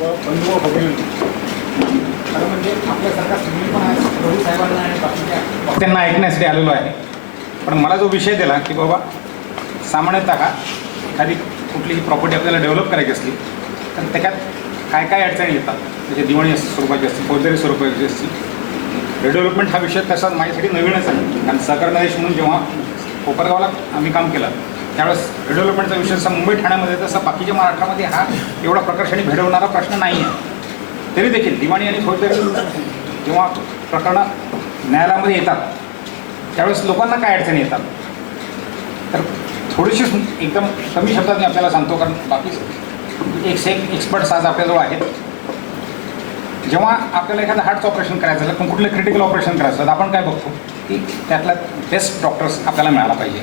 व बंधू व भगिनी खरं म्हणजे आपल्यासारखा तुम्ही पण आहे प्रभू साहेबांना आणि बाकीच्या त्यांना ऐकण्यासाठी आलेलो आहे. पण मला जो विषय दिला की बाबा सामान्यतः एखादी कुठलीही प्रॉपर्टी आपल्याला डेव्हलप करायची असली तर त्याच्यात काय काय अडचणी येतात? म्हणजे दिवाणी स्वरूपाची असतील फौजदारी स्वरूपाची असतील रिडेव्हलपमेंट हा विषय तसा माझ्यासाठी नवीनच आहे. कारण सहकार म्हणून जेव्हा कोपरगावला आम्ही काम केलं त्यावेळेस डेव्हलपमेंटचा विषय जसा मुंबई ठाण्यामध्ये तसा बाकीच्या महाराष्ट्रामध्ये हा एवढा प्रकर्षाने भेडवणारा प्रश्न नाही आहे तरी देखील दिवाणी आणि फौजदारी जेव्हा प्रकरणं न्यायालयामध्ये येतात त्यावेळेस लोकांना काय अडचणी येतात? तर थोडीशी एकदम कमी शब्दात मी आपल्याला सांगतो कारण बाकी एक से एक एक्सपर्ट्स आज आपल्याजवळ आहेत. जेव्हा आपल्याला एखादं हार्टचं ऑपरेशन करायचं झालं किंवा कुठलं क्रिटिकल ऑपरेशन करायचं झालं तर आपण काय बघतो? की त्यातला बेस्ट डॉक्टर्स आपल्याला मिळाला पाहिजे.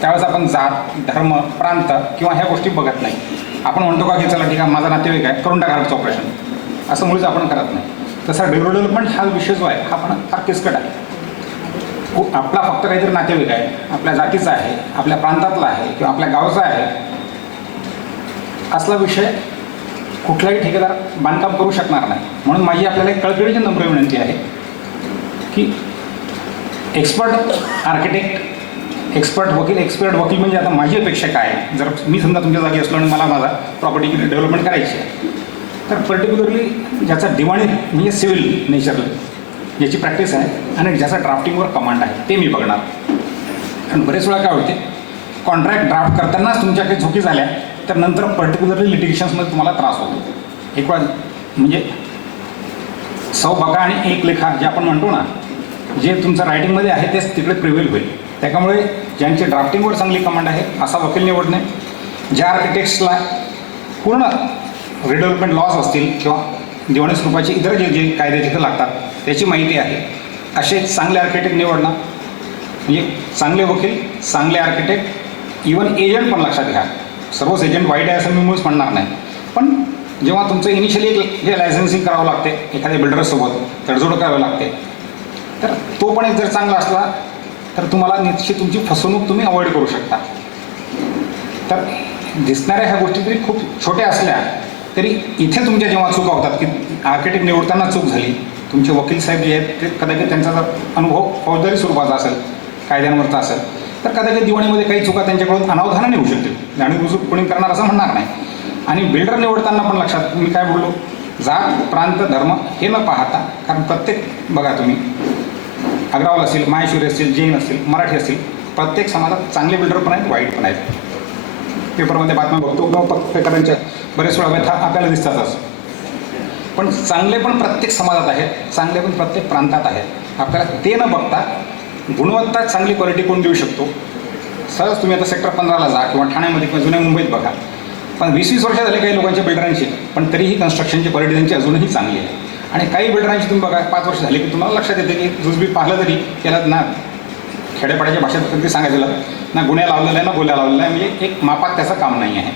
त्यावेळेस आपण जात धर्म प्रांत किंवा ह्या गोष्टी बघत नाही. आपण म्हणतो का की चला ठीक आहे माझा नातेवाईक आहे करून टाका हार्टचं ऑपरेशन असं मुळीच आपण करत नाही. तसा डेव्हलपमेंट हा विषय जो आहे हा पण फार किचकट आहे. आपला फक्त काहीतरी नातेवाईक आहे आपल्या जातीचा आहे आपल्या प्रांतातला आहे किंवा आपल्या गावचा आहे असला विषय कुठलाही ठेकेदार बांधकाम करू शकणार नाही. म्हणून माझी आपल्याला एक कळकळीची नम्र विनंती आहे की एक्सपर्ट आर्किटेक्ट एक्सपर्ट वकील एक्सपर्ट वकील म्हणजे आता माझी अपेक्षा काय? आहे? जर मी समजा तुमच्या जागी असलो आणि मला माझा प्रॉपर्टी डेव्हलपमेंट करायची आहे तर पर्टिक्युलरली ज्याचा दिवाणी म्हणजे सिव्हिल नेचरल ज्याची प्रॅक्टिस आहे आणि ज्याचा ड्राफ्टिंगवर कमांड आहे ते मी बघणार. आणि बरेच वेळा काय होते कॉन्ट्रॅक्ट ड्राफ्ट करतानाच तुमच्या काही चुकी झाल्या तर नंतर पर्टिक्युलरली लिटिगेशन्समध्ये तुम्हाला त्रास होतो. एक वेळा म्हणजे सौ बघा आणि एक लेखा जे आपण म्हणतो ना जे तुमचं रायटिंगमध्ये आहे तेच तिकडे प्रिव्हेल होईल. त्याच्यामुळे ज्यांची ड्राफ्टिंगवर चांगली कमांड आहे असा वकील निवडणे. ज्या आर्किटेक्ट्सला पूर्ण रिडेव्हलपमेंट लॉज असतील किंवा दिवाणी स्वरूपाचे इतर जे जे कायदे तिथं लागतात त्याची माहिती आहे. असे चांगले आर्किटेक्ट निवडणं. म्हणजे चांगले वकील चांगले आर्किटेक्ट इवन एजंट पण लक्षात घ्या. सर्वच एजंट वाईट आहे असं मी मुळीच म्हणणार नाही. पण जेव्हा तुमचं इनिशियली जे लायसन्सिंग करावं लागते एखाद्या बिल्डरसोबत तडजोड करावी लागते तर तो पण एक जर चांगला असला तर तुम्हाला निश्चित तुमची फसवणूक तुम्ही अवॉइड करू शकता. तर दिसणाऱ्या ह्या गोष्टी जरी खूप छोट्या असल्या तरी इथे तुमच्या जेव्हा चुका होतात की आर्किटेक्ट निवडताना चूक झाली तुमचे वकील साहेब जे आहेत ते कदाचित त्यांचा जर अनुभव फौजदारी स्वरूपाचा असेल कायद्यांवरचा असेल तर कदाचित दिवाणीमध्ये काही चुका त्यांच्याकडून अनावधानाने होऊ शकतील. जाणीवबुजूक कोणी करणार असं म्हणणार नाही. आणि बिल्डर निवडताना पण लक्षात मी काय बोललो? जात प्रांत धर्म हे न पाहता कारण प्रत्येक बघा तुम्ही अग्रावल असेल माहेश्वरी असतील जैन असतील मराठी असतील प्रत्येक समाजात चांगले बिल्डर पण आहेत वाईट पण आहेत. पेपरमध्ये बातम्या बघतो किंवा पत्रकारांच्या बरेच वेळा व्यथा आपल्याला दिसतातच पण चांगले पण प्रत्येक समाजात आहेत चांगले पण प्रत्येक प्रांतात आहेत. आपल्याला ते न बघता गुणवत्ता चांगली क्वालिटी कोण देऊ शकतो? सहज तुम्ही आता सेक्टर पंधराला जा किंवा ठाण्यामध्ये किंवा जुन्या मुंबईत बघा. पण वीस वीस वर्ष झाले काही लोकांच्या बिल्डरांची पण तरीही कन्स्ट्रक्शनची क्वालिटी त्यांची अजूनही चांगली आहे. आणि काही बिल्डरांची तुम्ही बघा पाच वर्ष झाली की तुम्हाला लक्षात येते की जुजबी पाहिलं तरी त्याला ना खेड्यापाड्याच्या भाषेत अगदी सांगायचं झालं, ना गुन्ह्या लावलेला आहे ना गोल्या लावलेला आहे म्हणजे एक मापात त्याचं काम नाही आहे.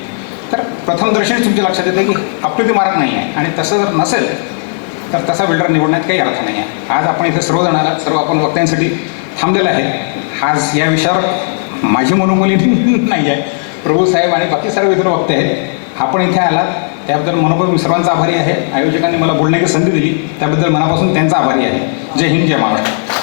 तर प्रथम दर्शन तुमच्या लक्षात येतं की अप्रतिम मार्ग नाही आहे. आणि तसं जर नसेल तर तसा बिल्डर निवडण्यात काही अर्थ नाही आहे. आज आपण इथे सर्वजण आला सर्व आपण वक्त्यांसाठी थांबलेलं आहे. आज या विषयावर माझी मनोमोली नाही आहे. प्रभू साहेब आणि बाकी सर्व इतर वक्ते आहेत. आपण इथे आलात. त्याबद्दल मनोभाव मी सर्वांचा आभारी आहे. आयोजकांनी मला बोलण्याची संधी दिली. त्याबद्दल मनापासून त्यांचा आभारी आहे. जय हिंद जय महाराष्ट्र.